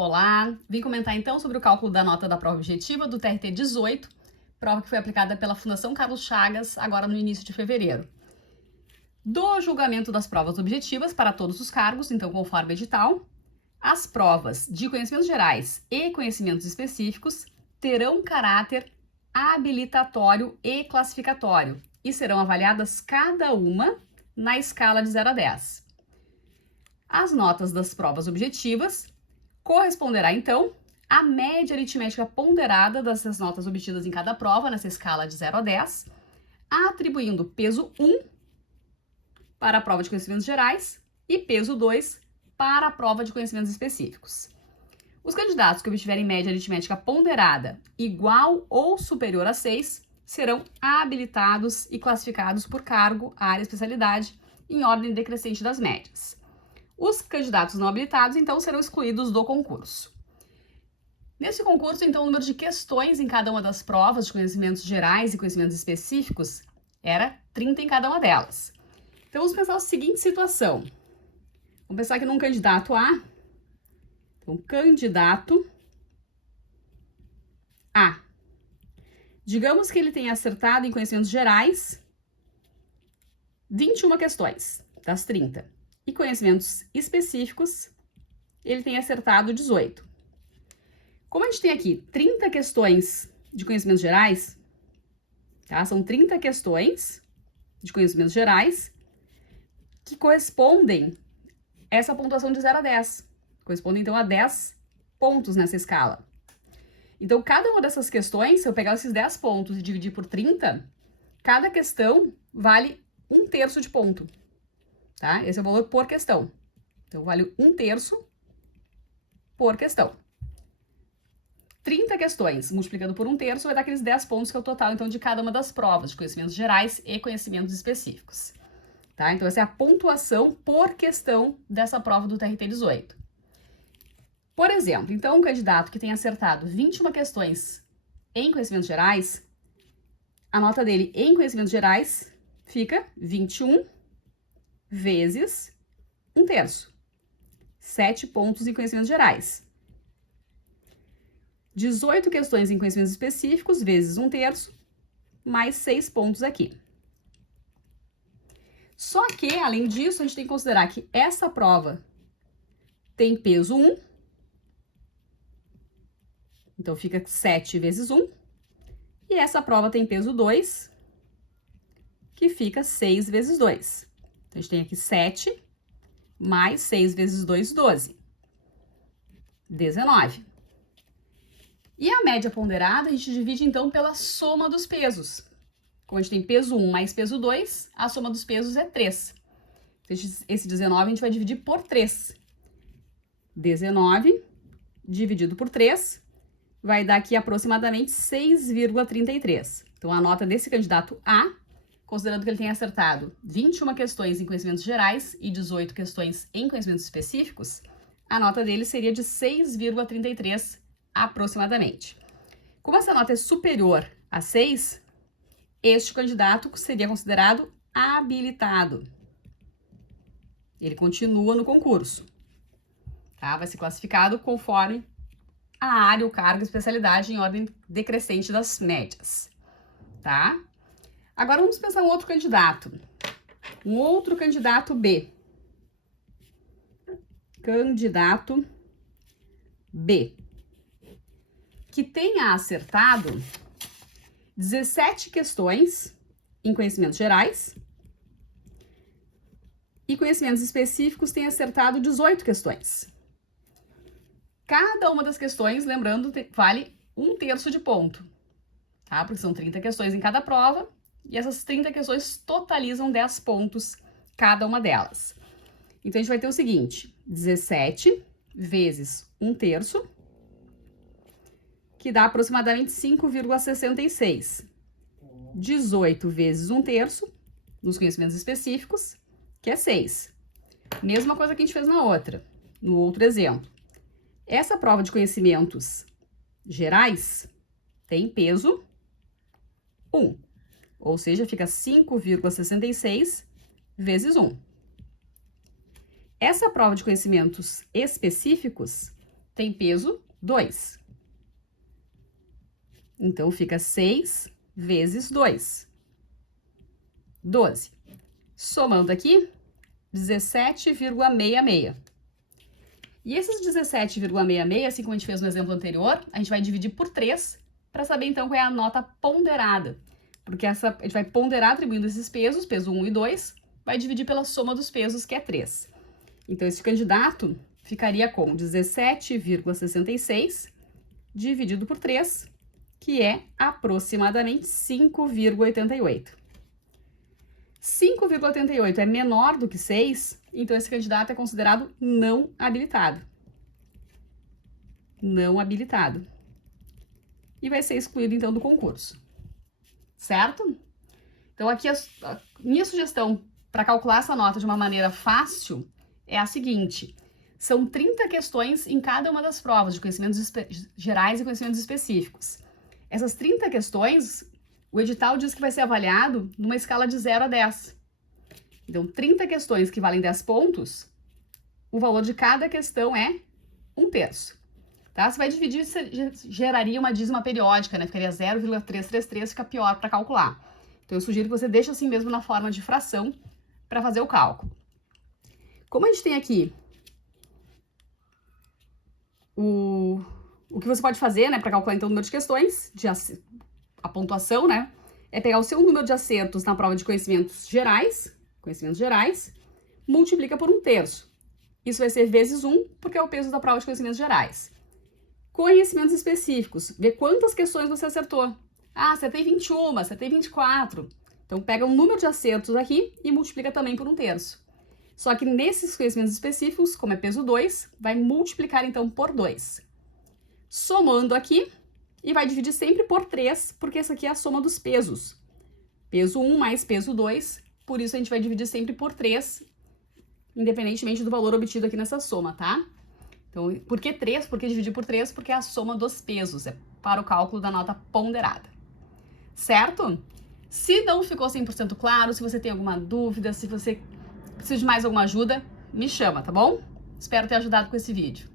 Olá, vim comentar então sobre o cálculo da nota da prova objetiva do TRT 18, prova que foi aplicada pela Fundação Carlos Chagas agora no início de fevereiro. Do julgamento das provas objetivas para todos os cargos, então conforme edital, as provas de conhecimentos gerais e conhecimentos específicos terão caráter habilitatório e classificatório e serão avaliadas cada uma na escala de 0 a 10. As notas das provas objetivas corresponderá, então, à média aritmética ponderada dessas notas obtidas em cada prova, nessa escala de 0 a 10, atribuindo peso 1 para a prova de conhecimentos gerais e peso 2 para a prova de conhecimentos específicos. Os candidatos que obtiverem média aritmética ponderada igual ou superior a 6 serão habilitados e classificados por cargo, área e especialidade em ordem decrescente das médias. Os candidatos não habilitados, então, serão excluídos do concurso. Nesse concurso, então, o número de questões em cada uma das provas de conhecimentos gerais e conhecimentos específicos era 30 em cada uma delas. Então, vamos pensar a seguinte situação. Vamos pensar aqui num candidato A. Então, candidato A. Digamos que ele tenha acertado em conhecimentos gerais 21 questões das 30. E conhecimentos específicos, ele tem acertado 18. Como a gente tem aqui 30 questões de conhecimentos gerais, tá? São 30 questões de conhecimentos gerais que correspondem a essa pontuação de 0 a 10. Correspondem, então, a 10 pontos nessa escala. Então, cada uma dessas questões, se eu pegar esses 10 pontos e dividir por 30, cada questão vale 1/3 de ponto. Tá? Esse é o valor por questão. Então, vale 1/3 por questão. 30 questões multiplicando por 1/3 vai dar aqueles 10 pontos que é o total, então, de cada uma das provas de conhecimentos gerais e conhecimentos específicos. Tá? Então, essa é a pontuação por questão dessa prova do TRT 18. Por exemplo, então, um candidato que tenha acertado 21 questões em conhecimentos gerais, a nota dele em conhecimentos gerais fica 21 vezes 1/3. 7 pontos em conhecimentos gerais. 18 questões em conhecimentos específicos vezes 1/3, mais 6 pontos aqui. Só que, além disso, a gente tem que considerar que essa prova tem peso 1. Então, fica 7 vezes 1. E essa prova tem peso 2, que fica 6 vezes 2. Então, a gente tem aqui 7, mais 6 vezes 2, 12. 19. E a média ponderada, a gente divide, então, pela soma dos pesos. Como a gente tem peso 1 mais peso 2, a soma dos pesos é 3. Esse 19 a gente vai dividir por 3. 19 dividido por 3 vai dar aqui aproximadamente 6,33. Então, a nota desse candidato A, considerando que ele tenha acertado 21 questões em conhecimentos gerais e 18 questões em conhecimentos específicos, a nota dele seria de 6,33 aproximadamente. Como essa nota é superior a 6, este candidato seria considerado habilitado. Ele continua no concurso. Tá? Vai ser classificado conforme a área, o cargo, a especialidade em ordem decrescente das médias. Tá? Agora vamos pensar um outro candidato. Um outro candidato B. Candidato B. Que tenha acertado 17 questões em conhecimentos gerais e conhecimentos específicos tenha acertado 18 questões. Cada uma das questões, lembrando, vale 1/3 de ponto, tá? Porque são 30 questões em cada prova e essas 30 questões totalizam 10 pontos cada uma delas. Então, a gente vai ter o seguinte, 17 vezes 1/3, que dá aproximadamente 5,66. 18 vezes 1/3, nos conhecimentos específicos, que é 6. Mesma coisa que a gente fez na outra, no outro exemplo. Essa prova de conhecimentos gerais tem peso 1, ou seja, fica 5,66 vezes 1. Essa prova de conhecimentos específicos tem peso 2. Então, fica 6 vezes 2. 12. Somando aqui, 17,66. E esses 17,66, assim como a gente fez no exemplo anterior, a gente vai dividir por 3 para saber, então, qual é a nota ponderada. Porque a gente vai ponderar atribuindo esses pesos, peso 1 e 2, vai dividir pela soma dos pesos, que é 3. Então, esse candidato ficaria com 17,66 dividido por 3, que é aproximadamente 5,88. 5,88 é menor do que 6, então esse candidato é considerado não habilitado. Não habilitado. E vai ser excluído, então, do concurso. Certo? Então, aqui a minha sugestão para calcular essa nota de uma maneira fácil é a seguinte: são 30 questões em cada uma das provas de conhecimentos gerais e conhecimentos específicos. Essas 30 questões, o edital diz que vai ser avaliado numa escala de 0 a 10. Então, 30 questões que valem 10 pontos, o valor de cada questão é 1/3. Tá? Você vai dividir, geraria uma dízima periódica, né? Ficaria 0,333, fica pior para calcular. Então, eu sugiro que você deixe assim mesmo na forma de fração para fazer o cálculo. Como a gente tem aqui o que você pode fazer, né, para calcular então o número de questões, a pontuação, né, é pegar o seu número de acertos na prova de conhecimentos gerais, multiplica por 1/3. Isso vai ser vezes 1, porque é o peso da prova de conhecimentos gerais. Conhecimentos específicos, vê quantas questões você acertou. Ah, acertei 21, acertei 24. Então, pega o número de acertos aqui e multiplica também por 1/3. Só que nesses conhecimentos específicos, como é peso 2, vai multiplicar então por 2. Somando aqui, e vai dividir sempre por 3, porque essa aqui é a soma dos pesos. Peso 1 mais peso 2, por isso a gente vai dividir sempre por 3, independentemente do valor obtido aqui nessa soma, tá? Então, por que 3? Por que dividir por 3? Porque é a soma dos pesos, é para o cálculo da nota ponderada. Certo? Se não ficou 100% claro, se você tem alguma dúvida, se você precisa de mais alguma ajuda, me chama, tá bom? Espero ter ajudado com esse vídeo.